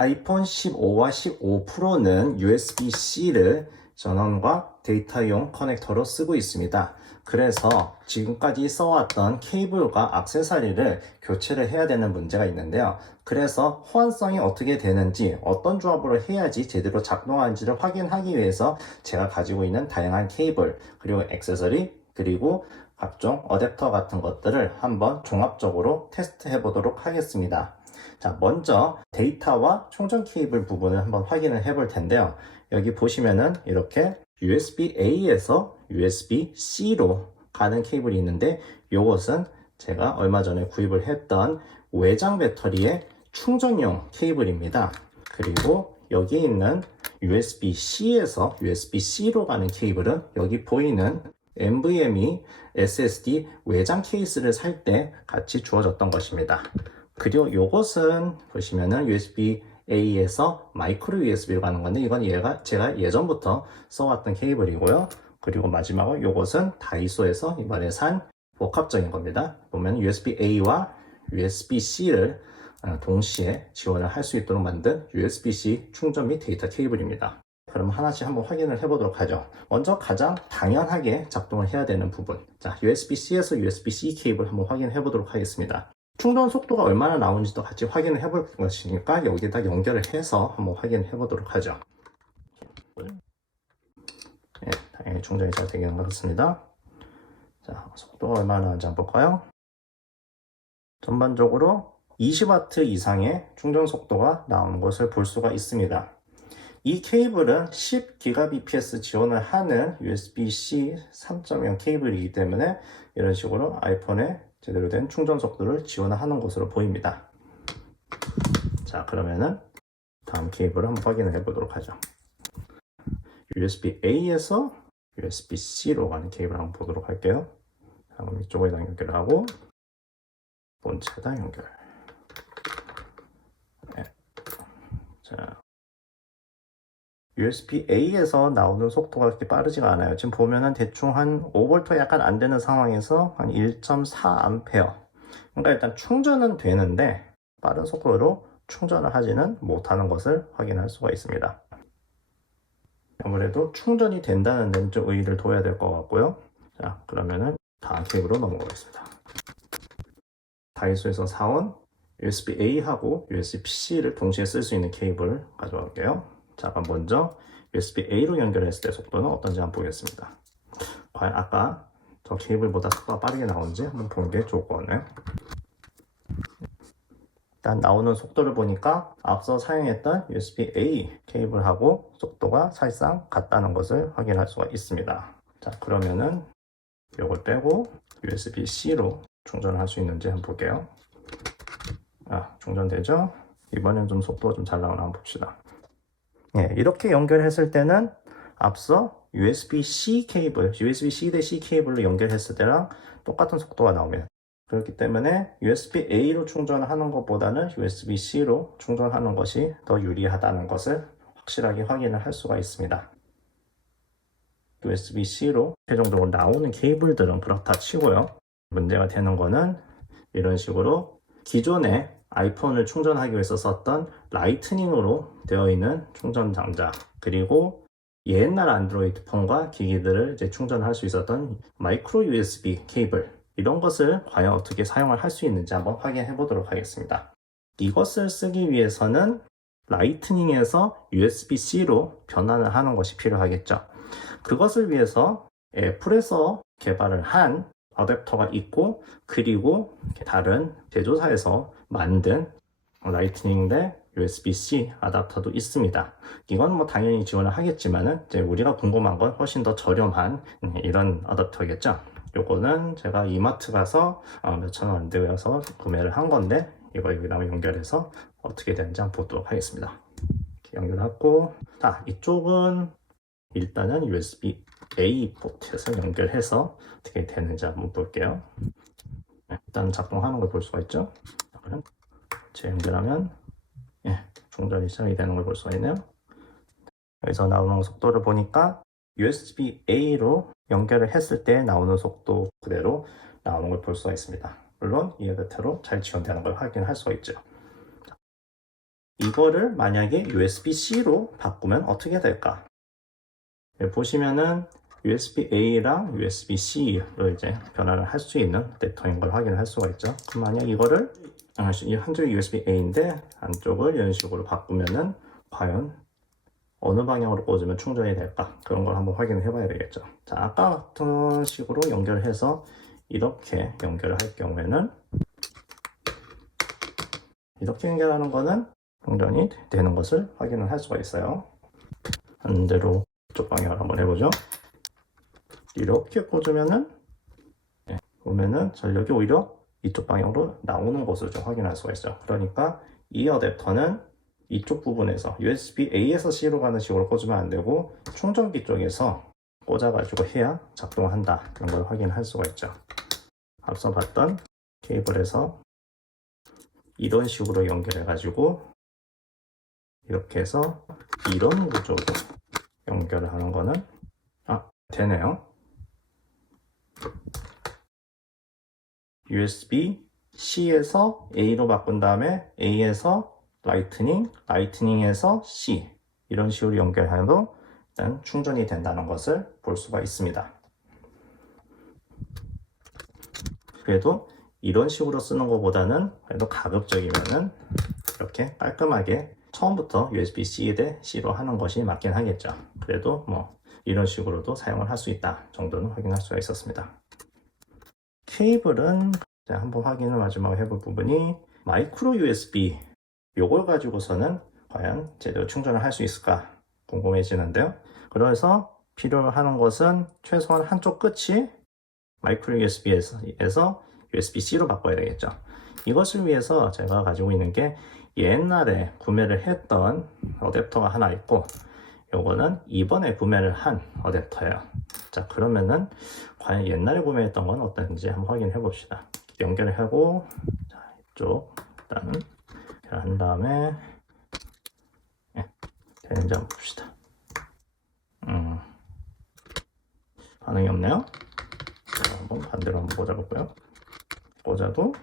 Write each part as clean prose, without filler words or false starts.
아이폰 15와 15 프로는 USB-C를 전원과 데이터용 커넥터로 쓰고 있습니다. 그래서 지금까지 써왔던 케이블과 액세서리를 교체를 해야 되는 문제가 있는데요. 그래서 호환성이 어떻게 되는지, 어떤 조합으로 해야지 제대로 작동하는지를 확인하기 위해서 제가 가지고 있는 다양한 케이블, 그리고 액세서리, 그리고 각종 어댑터 같은 것들을 한번 종합적으로 테스트해 보도록 하겠습니다. 자, 먼저 데이터와 충전 케이블 부분을 한번 확인을 해 볼 텐데요. 여기 보시면은 이렇게 USB-A에서 USB-C로 가는 케이블이 있는데, 이것은 제가 얼마 전에 구입을 했던 외장 배터리의 충전용 케이블입니다. 그리고 여기 있는 USB-C에서 USB-C로 가는 케이블은 여기 보이는 NVMe SSD 외장 케이스를 살 때 같이 주어졌던 것입니다. 그리고 이것은 보시면은 USB-A에서 마이크로 USB로 가는 건데, 이건 제가 예전부터 써왔던 케이블이고요. 그리고 마지막으로 이것은 다이소에서 이번에 산 복합적인 겁니다. 보면 USB-A와 USB-C를 동시에 지원을 할 수 있도록 만든 USB-C 충전 및 데이터 케이블입니다. 그럼 하나씩 한번 확인을 해보도록 하죠. 먼저 가장 당연하게 작동을 해야 되는 부분, 자, USB-C에서 USB-C 케이블 한번 확인해 보도록 하겠습니다. 충전 속도가 얼마나 나오는지도 같이 확인을 해볼 것이니까 여기다 연결을 해서 한번 확인해 보도록 하죠. 네, 당연히 충전이 잘 되는 것 같습니다. 자, 속도가 얼마나 나오는지 한번 볼까요? 전반적으로 20W 이상의 충전 속도가 나오는 것을 볼 수가 있습니다. 이 케이블은 10GBps 지원을 하는 USB-C 3.0 케이블이기 때문에 이런 식으로 아이폰에 제대로 된 충전 속도를 지원하는 것으로 보입니다. 자, 그러면은 다음 케이블을 한번 확인을 해보도록 하죠. USB-A에서 USB-C로 가는 케이블 한번 보도록 할게요. 자, 그럼 이쪽에다 연결하고 본체에다 연결. 네. 자, USB-A에서 나오는 속도가 그렇게 빠르지가 않아요. 지금 보면은 대충 한 5V 약간 안 되는 상황에서 한 1.4A. 그러니까 일단 충전은 되는데 빠른 속도로 충전을 하지는 못하는 것을 확인할 수가 있습니다. 아무래도 충전이 된다는 데는 좀 의의를 둬야 될 것 같고요. 자, 그러면은 다음 케이블로 넘어가겠습니다. 다이소에서 사온 USB-A하고 USB-C를 동시에 쓸 수 있는 케이블 가져갈게요. 자, 그럼 먼저 USB-A로 연결했을 때 속도는 어떤지 한번 보겠습니다. 과연 아까 저 케이블보다 속도가 빠르게 나오는지 한번 보는 게 좋을 것 같네요. 일단 나오는 속도를 보니까 앞서 사용했던 USB-A 케이블하고 속도가 사실상 같다는 것을 확인할 수가 있습니다. 자, 그러면은 이걸 빼고 USB-C로 충전을 할 수 있는지 한번 볼게요. 충전되죠? 이번엔 좀 속도가 좀 잘 나오나 한번 봅시다. 네, 이렇게 연결했을 때는 앞서 USB-C 케이블, USB-C 대 C 케이블로 연결했을 때랑 똑같은 속도가 나옵니다. 그렇기 때문에 USB-A로 충전하는 것보다는 USB-C로 충전하는 것이 더 유리하다는 것을 확실하게 확인을 할 수가 있습니다. USB-C로 최종적으로 나오는 케이블들은 그렇다 치고요. 문제가 되는 거는 이런 식으로 기존에 아이폰을 충전하기 위해서 썼던 라이트닝으로 되어 있는 충전 장작, 그리고 옛날 안드로이드 폰과 기기들을 이제 충전할 수 있었던 마이크로 USB 케이블, 이런 것을 과연 어떻게 사용을 할 수 있는지 한번 확인해 보도록 하겠습니다. 이것을 쓰기 위해서는 라이트닝에서 USB-C로 변환을 하는 것이 필요하겠죠. 그것을 위해서 애플에서 개발을 한 어댑터가 있고, 그리고 다른 제조사에서 만든 라이트닝 대 USB-C 어댑터도 있습니다. 이건 뭐 당연히 지원을 하겠지만은 이제 우리가 궁금한 건 훨씬 더 저렴한 이런 어댑터겠죠. 요거는 제가 이마트 가서 몇천 원 되어서 구매를 한 건데, 이거 여기다 연결해서 어떻게 되는지 한번 보도록 하겠습니다. 이렇게 연결하고, 자, 이쪽은 일단은 USB-A 포트에서 연결해서 어떻게 되는지 한번 볼게요. 일단 작동하는 걸 볼 수가 있죠. 그럼 재연결하면 충전이 시작이 되는 걸 볼 수가 있네요. 여기서 나오는 속도를 보니까 USB-A로 연결을 했을 때 나오는 속도 그대로 나오는 걸 볼 수가 있습니다. 물론 이 어댑터로 잘 지원되는 걸 확인할 수가 있죠. 이거를 만약에 USB-C로 바꾸면 어떻게 될까? 보시면은 USB-A랑 USB-C로 이제 변화를 할 수 있는 어댑터인 걸 확인할 수가 있죠. 그럼 만약 이거를 한쪽이 USB-A인데 한쪽을 이런 식으로 바꾸면은 과연 어느 방향으로 꽂으면 충전이 될까? 그런 걸 한번 확인을 해봐야 되겠죠. 자, 아까 같은 식으로 연결해서 이렇게 연결을 할 경우에는 이렇게 연결하는 거는 충전이 되는 것을 확인을 할 수가 있어요. 반대로 이쪽 방향을 한번 해보죠. 이렇게 꽂으면은 보면은 전력이 오히려 이쪽 방향으로 나오는 것을 좀 확인할 수가 있죠. 그러니까 이 어댑터는 이쪽 부분에서 USB-A에서 C로 가는 식으로 꽂으면 안 되고 충전기 쪽에서 꽂아가지고 해야 작동한다. 그런 걸 확인할 수가 있죠. 앞서 봤던 케이블에서 이런 식으로 연결해가지고 이렇게 해서 이런 구조로 연결을 하는 거는 되네요. USB-C에서 A로 바꾼 다음에 A에서 라이트닝에서 C 이런 식으로 연결해도 일단 충전이 된다는 것을 볼 수가 있습니다. 그래도 이런 식으로 쓰는 것보다는 그래도 가급적이면은 이렇게 깔끔하게 처음부터 USB-C 대 C로 하는 것이 맞긴 하겠죠. 그래도 뭐 이런 식으로도 사용을 할 수 있다 정도는 확인할 수가 있었습니다. 케이블은 한번 확인을 마지막으로 해볼 부분이 마이크로 USB 요걸 가지고서는 과연 제대로 충전을 할 수 있을까 궁금해지는데요. 그래서 필요로 하는 것은 최소한 한쪽 끝이 마이크로 USB에서 USB-C로 바꿔야 되겠죠. 이것을 위해서 제가 가지고 있는 게 옛날에 구매를 했던 어댑터가 하나 있고 요거는 이번에 구매를 한 어댑터예요. 자, 그러면은 과연 옛날에 구매했던 건 어떤지 한번 확인해 봅시다. 연결을 하고 자, 이쪽 일단은 한 다음에 되는지 한번 봅시다. 반응이 없네요. 한번 반대로 한번 꽂아볼까요? 꽂아도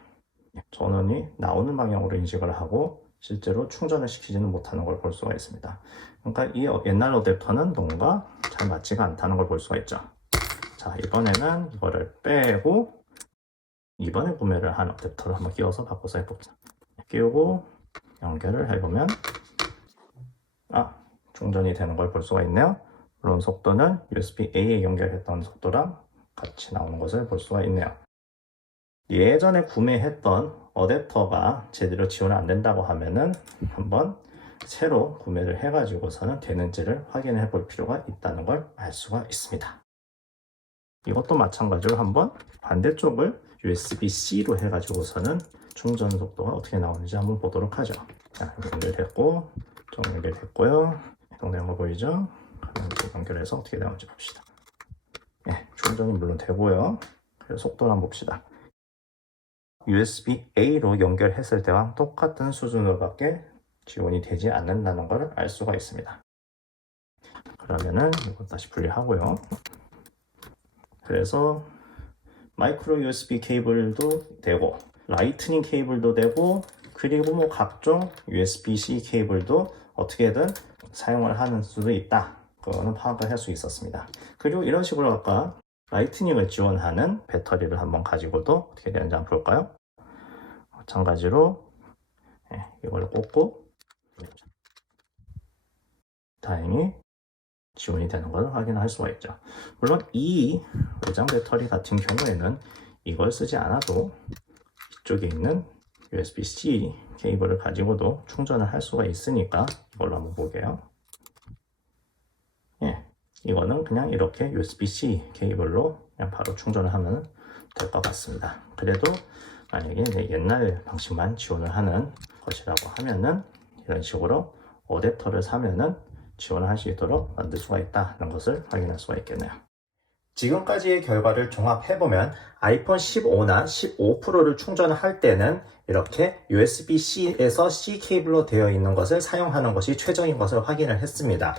전원이 나오는 방향으로 인식을 하고 실제로 충전을 시키지는 못하는 걸 볼 수가 있습니다. 그러니까 이 옛날 어댑터는 뭔가 잘 맞지가 않다는 걸 볼 수가 있죠. 자, 이번에는 이거를 빼고 이번에 구매를 한 어댑터를 한번 끼워서 바꿔서 해봅시다. 끼우고 연결을 해보면 충전이 되는 걸 볼 수가 있네요. 물론 속도는 USB-A에 연결했던 속도랑 같이 나오는 것을 볼 수가 있네요. 예전에 구매했던 어댑터가 제대로 지원 안 된다고 하면은 한번 새로 구매를 해가지고서는 되는지를 확인해 볼 필요가 있다는 걸 알 수가 있습니다. 이것도 마찬가지로 한번 반대쪽을 USB-C로 해가지고서는 충전 속도가 어떻게 나오는지 한번 보도록 하죠. 자, 연결했고, 좀 연결했고요. 해동되는 거 보이죠? 그럼 연결해서 어떻게 나오는지 봅시다. 충전이 물론 되고요. 그래서 속도를 한번 봅시다. USB-A로 연결했을 때와 똑같은 수준으로밖에 지원이 되지 않는다는 걸 알 수가 있습니다. 그러면은 이거 다시 분리하고요. 그래서 마이크로 USB 케이블도 되고 라이트닝 케이블도 되고 그리고 뭐 각종 USB-C 케이블도 어떻게든 사용을 하는 수도 있다. 그거는 파악을 할 수 있었습니다. 그리고 이런 식으로 아까 라이트닝을 지원하는 배터리를 한번 가지고도 어떻게 되는지 한번 볼까요? 마찬가지로 이걸 꽂고 다행히 지원이 되는 걸 확인할 수가 있죠. 물론 이 외장 배터리 같은 경우에는 이걸 쓰지 않아도 이쪽에 있는 USB-C 케이블을 가지고도 충전을 할 수가 있으니까 이걸로 한번 볼게요. 이거는 그냥 이렇게 USB-C 케이블로 그냥 바로 충전을 하면 될 것 같습니다. 그래도 만약에 옛날 방식만 지원을 하는 것이라고 하면은 이런 식으로 어댑터를 사면은 지원을 할 수 있도록 만들 수가 있다는 것을 확인할 수가 있겠네요. 지금까지의 결과를 종합해보면 아이폰 15나 15 프로를 충전할 때는 이렇게 USB-C에서 C 케이블로 되어 있는 것을 사용하는 것이 최적인 것을 확인을 했습니다.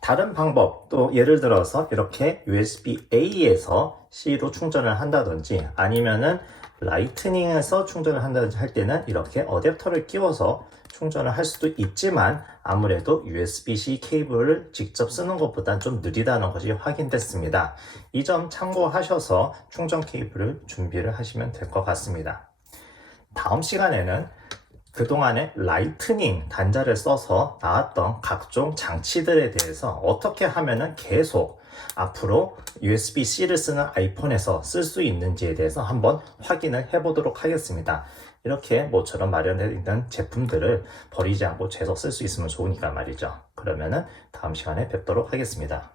다른 방법, 또 예를 들어서 이렇게 USB-A에서 C로 충전을 한다든지 아니면은 라이트닝에서 충전을 한다든지 할 때는 이렇게 어댑터를 끼워서 충전을 할 수도 있지만 아무래도 USB-C 케이블을 직접 쓰는 것보다 좀 느리다는 것이 확인됐습니다. 이 점 참고하셔서 충전 케이블을 준비를 하시면 될 것 같습니다. 다음 시간에는 그동안에 라이트닝 단자를 써서 나왔던 각종 장치들에 대해서 어떻게 하면은 계속 앞으로 USB-C를 쓰는 아이폰에서 쓸 수 있는지에 대해서 한번 확인을 해보도록 하겠습니다. 이렇게 모처럼 마련되어 있는 제품들을 버리지 않고 계속 쓸 수 있으면 좋으니까 말이죠. 그러면은 다음 시간에 뵙도록 하겠습니다.